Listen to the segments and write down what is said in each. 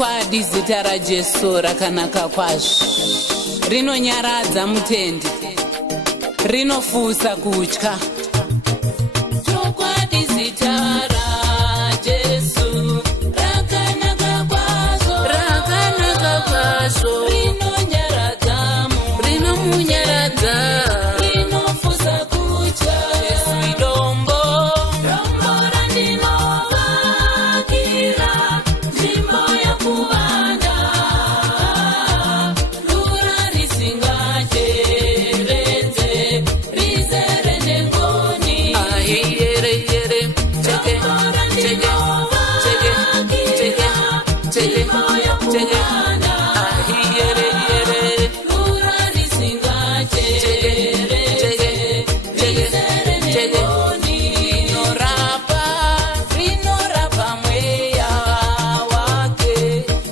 Chokwadi zita raJesu rakanaka kwazvo, rinonyaradza mutendi, rinofusa kutya. Chokwadi zita raJesu rakanaka kwazvo, rinonyaradza, rinomunyaradza, rinofusa kutya. Jesu idombo, dombo randinovakira, nzvimbo yokuvanda, rura risingateredze, rizere nengoni. Yere, cheke, nzvimbo yokuvanda, rura risingateredze, rizere nengoni. Rinorapa mweya wake,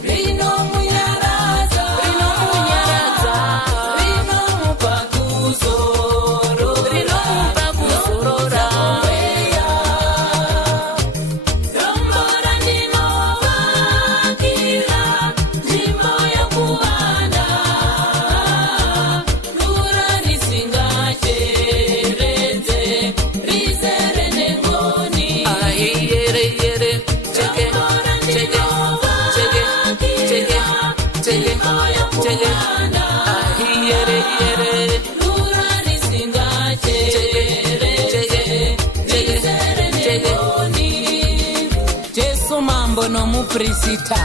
rinomunyaradza, rinomupa kuzorora. Dombo randinovakira, nzvimbo yokuvanda, rura risingateredze, rizere nengoni. Yere, cheke, nzvimbo yokuvanda, rura risingateredze, rizere nengoni. Jesu mambo nomuprista,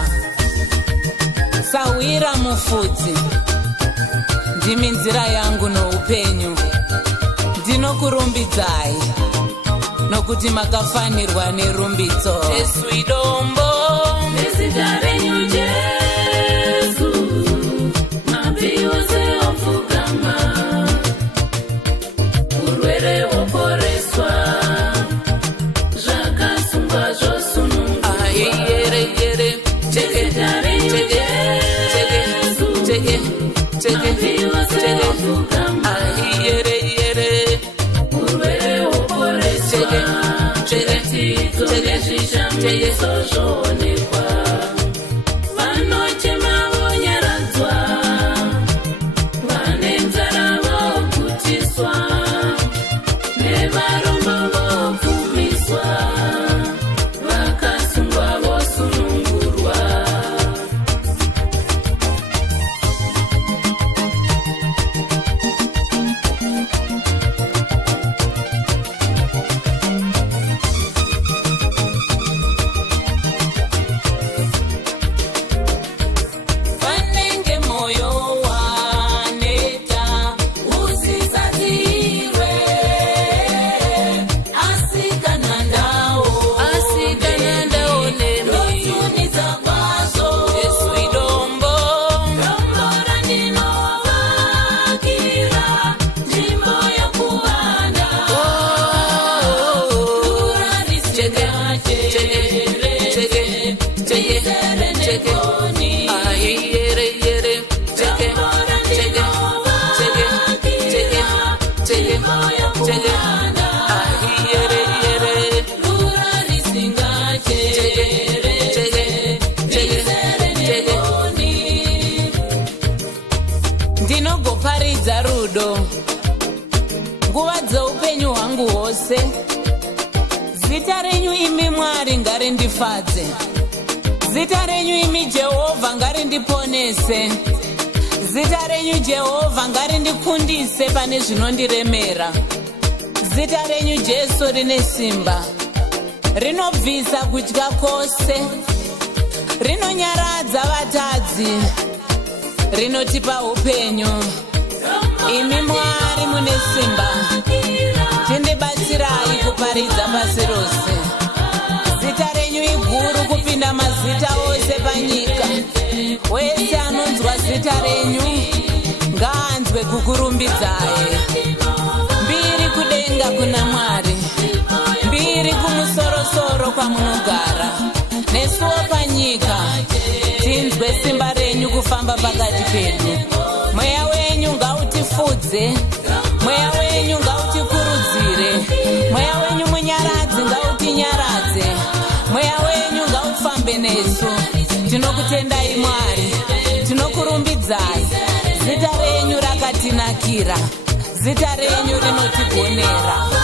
sawira mufudzi, ndimi nzira yangu noupenyu. Ndinokurumbidzai nokuti makafanirwa nerumbidzo. Jesu idombo, nezita renyu Jesu, mabvi ose opfugama, urwere hwoporeswa, zvakasungwa zvosunungurwa. Yere, nezita renyu Jesu, mabvi ose opfugama, urwere hwoporeswa, zviratidzo nezvishamiso zvoonekwa. Vanochema vonyaradzwa, vane nzara vogutiswa, nevarombo vobvumiswa, vakasungwa vosunungurwa. Vanenge moyo waneta, usisatirwe, asikana ndao nemi, ndotunidza kwazvo. Jesu idombo, dombo randinovakira, nzvimbo yokuvanda, rura risingateredze, rizere nengoni. Yere, dombo randinovakira, nzvimbo yokuvanda, rura risingateredze, rizere nengoni. Ndinogoparidza rudo nguva dzeupenyu hwangu hwose. Zita renyu imi Mwari ngarindifadze, zita renyu imi Jehovha ngarindiponese, zita renyu Jehovha ngarindikundise pane zvinondiremera. Zita renyu Jesu rine simba, rinobvisa kutya kwose, rinonyaradza vatadzi, rinotipa upenyu. Imi Mwari mune simba, tindibatsirai kuparidza pasi rose. Zita renyu iguru kupinda mazita ose panyika. Wese anonzwa zita renyu ngaanzwe kukurumbidzai. Mbiri kudenga kuna Mwari, mbiri kumusorosoro kwamunogara, nesuwo panyika tinzwe simba renyu kufamba pakati pedu. Mweya wenyu ngautifudze, mweya wenyu ngautikurudzire, mweya wenyu munyaradzi ngautinyaradze, mweya wenyu ngaufambe nesu. Tinokutendai rinotinakira, zita renyu rinotigonera.